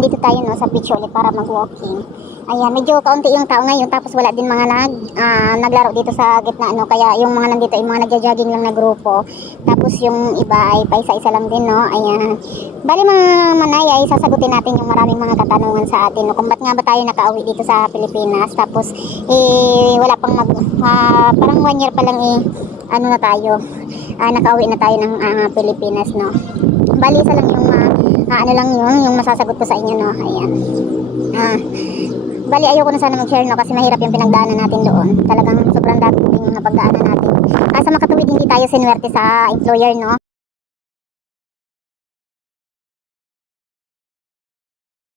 Dito tayo no sa beach ulit para mag-walking. Ayan, medyo kaunti yung tao ngayon tapos wala din mga naglaro dito sa gitna no. Kaya yung mga nandito ay mga nagja-jogging lang na grupo. Tapos yung iba ay paisa-isa lang din no. Ayan. Bali mga manay ay sasagutin natin yung maraming mga katanungan sa atin no. Kung ba't nga ba tayo nakauwi dito sa Pilipinas tapos wala pang parang 1 year pa lang ano na tayo. Nakauwi na tayo ng Pilipinas no. Bali isa lang yung ano lang yung masasagot ko sa inyo no. Ayan. Bali ayoko na sana mag-share no kasi mahirap yung pinagdaanan natin doon. Talagang sobrang dami yung napagdaanan natin. Sa makatuwid hindi tayo sinuwerte sa employer no.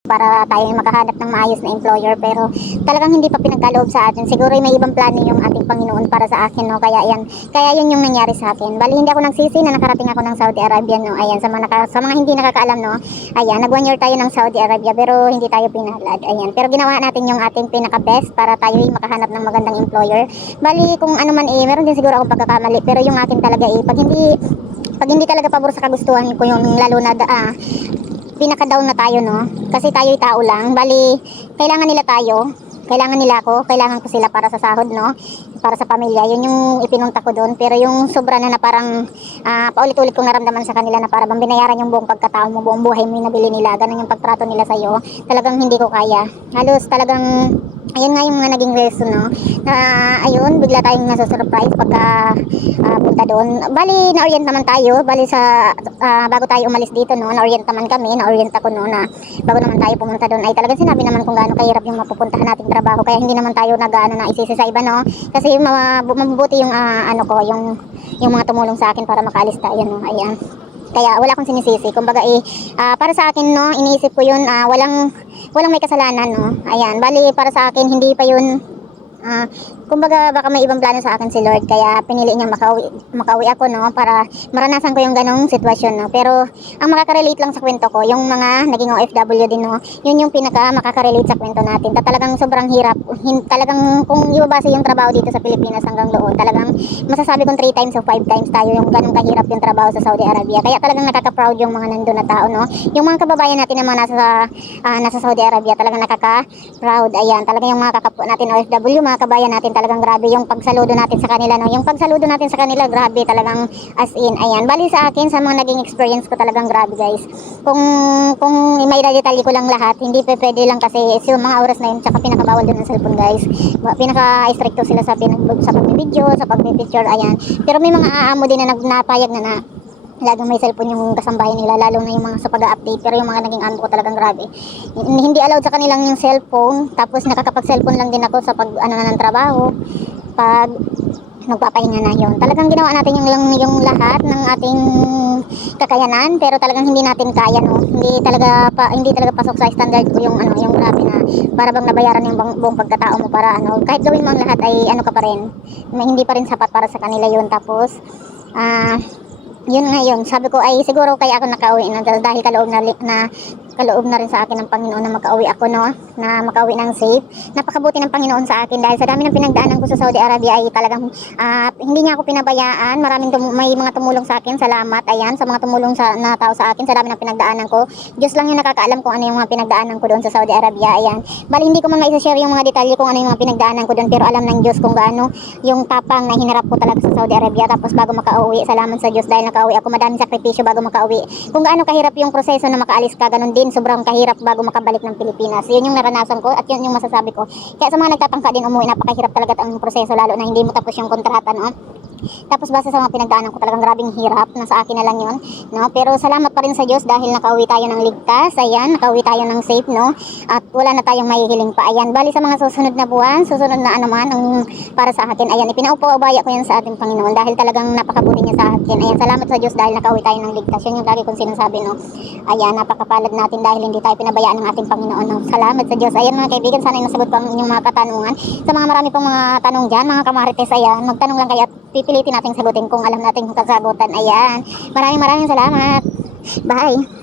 Para tayo makahanap ng maayos na employer pero talagang hindi pa pinagkaloob sa atin. Siguro may ibang plano yung ating Panginoon para sa akin no. Kaya yun yung nangyari sa akin. Bali hindi ako nagsisi na nakarating ako ng Saudi Arabia no. Ayan sa mga hindi nakakaalam no. Ayan nag 1 year tayo ng Saudi Arabia pero hindi tayo pinalad. Ayan pero ginawa natin yung ating pinaka best para tayo makahanap ng magandang employer. Bali kung ano man meron din siguro akong pagkakamali pero yung akin talaga pag hindi talaga pabor sa kagustuhan ko yung lalo na pinaka-down na tayo no kasi tayo'y tao lang. Bali kailangan nila tayo, kailangan nila ako, kailangan ko sila para sa sahod no, para sa pamilya. Yun yung ipinunta ko doon. Pero yung sobra na parang paulit-ulit kong naramdaman sa kanila na para bang binayaran yung buong pagkatao mo, buong buhay mo yung nabili nila, ganun yung pagtrato nila sa'yo. Talagang hindi ko kaya. Halos talagang ayun nga yung mga naging reason no na ayun bigla tayong nasa-surprise pagka punta doon. Bali na-orient naman tayo. Bali sa bago tayo umalis dito no, na-orient naman kami, na-orient ako no na bago naman tayo pumunta doon ay talagang sinabi naman kung gaano kahirap yung mapupuntahan nating trabaho. Kaya hindi naman tayo nag-ano na isisi sa iba no. Kasi mabubuti yung ano ko, yung mga tumulong sa akin para makaalis tayo no. Ayan. Kaya wala akong sinisisi. Kumbaga para sa akin no, iniisip ko yun walang may kasalanan no. Ayan, bali para sa akin hindi pa yun kumbaga baka may ibang plano sa akin si Lord kaya pinili niya makauwi ako no para maranasan ko yung ganong sitwasyon no. Pero ang makaka-relate lang sa kwento ko yung mga naging OFW din no, yun yung pinaka makaka-relate sa kwento natin. Talagang sobrang hirap. Talagang kung ibabase yung trabaho dito sa Pilipinas hanggang doon, talagang masasabi kong 3 times o 5 times tayo yung ganong kahirap yung trabaho sa Saudi Arabia. Kaya talagang nakaka-proud yung mga nandun na tao no, yung mga kababayan natin na mga nasa Saudi Arabia, talagang nakaka-proud. Ayan, talagang yung mga kakapwa natin OFW, mga kabayan natin, talagang grabe yung pagsaludo natin sa kanila no. Yung pagsaludo natin sa kanila grabe talagang as in. Ayan, bali sa akin sa mga naging experience ko talagang grabe guys. Kung may detalye ko lang lahat, hindi pwede lang kasi yung mga oras na yun tsaka pinakabawal doon ng cellphone guys. Pinaka-stricto sila sa pag-video, sa pag-picture, ayan. Pero may mga aamo din na napayag na laging may cellphone yung kasambahay nila, lalo na yung mga sa pag-update. Pero yung mga naging amo ko talagang grabe, hindi allowed sa kanilang yung cellphone. Tapos nakakapag-cellphone lang din ako sa pag ano na ng trabaho, pag nagpapahinga na yun. Talagang ginawa natin yung lahat ng ating kakayanan pero talagang hindi natin kaya no. Hindi talaga pasok sa standard ko yung grabe na para bang nabayaran yung buong pagkatao mo para kahit gawin mo ang lahat ay ka pa rin. Hindi pa rin sapat para sa kanila yun. Tapos yun ngayon, sabi ko ay siguro kaya ako nakauwi na dahil kaloob na rin sa akin ng Panginoon na makauwi ako no, na makauwi ng safe. Napakabuti ng Panginoon sa akin dahil sa dami ng pinagdaanan ko sa Saudi Arabia ay talagang hindi niya ako pinabayaan. May mga tumulong sa akin, salamat. Ayan, sa mga tumulong na tao sa akin sa dami ng pinagdaanan ko. Diyos lang yung nakakaalam kung ano yung mga pinagdaanan ko doon sa Saudi Arabia. Ayan, bali hindi ko man maisa-share yung mga detalye kung ano yung mga pinagdaanan ko doon pero alam ng Diyos kung gaano yung tapang na hinarap ko talaga sa Saudi Arabia. Tapos bago makauwi, salamat sa Diyos dahil nakauwi ako, madaming sakripisyo bago makauwi. Kung gaano kahirap yung proseso na makaalis ka, ganun din sobrang kahirap bago makabalik ng Pilipinas. Yun yung naranasan ko at yun yung masasabi ko. Kaya sa mga nagtatangka din umuwi, napakahirap talaga ang proseso lalo na hindi mo tapos yung kontrata no. Tapos base sa mga pinagdaanan ko talagang grabing hirap, nasa akin na lang yun no. Pero salamat pa rin sa Diyos dahil nakauwi tayo ng ligtas. Ayan, nakauwi tayo ng safe no. At wala na tayong mahihiling pa. Ayan, bali sa mga susunod na buwan, susunod na para sa akin, ayan, ipinaupo-ubaya ko yan sa ating Panginoon dahil talagang napakabuti niya sa akin. Ayan, salamat sa Diyos dahil nakauwi tayo ng ligtas. Yun yung lagi kong sinasabi no. Ayan, napakapalad natin dahil hindi tayo pinabayaan ng ating Panginoon no. Salamat sa Diyos. Ayan mga kaibigan, sana nasagot pa ang inyong mga katanungan. Sa mga marami pong mga tanong dyan, mga kamarites, ayan, magtanong lang kayo at pipilitin nating sagutin kung alam natin kung kasagutan. Ayan, maraming salamat. Bye.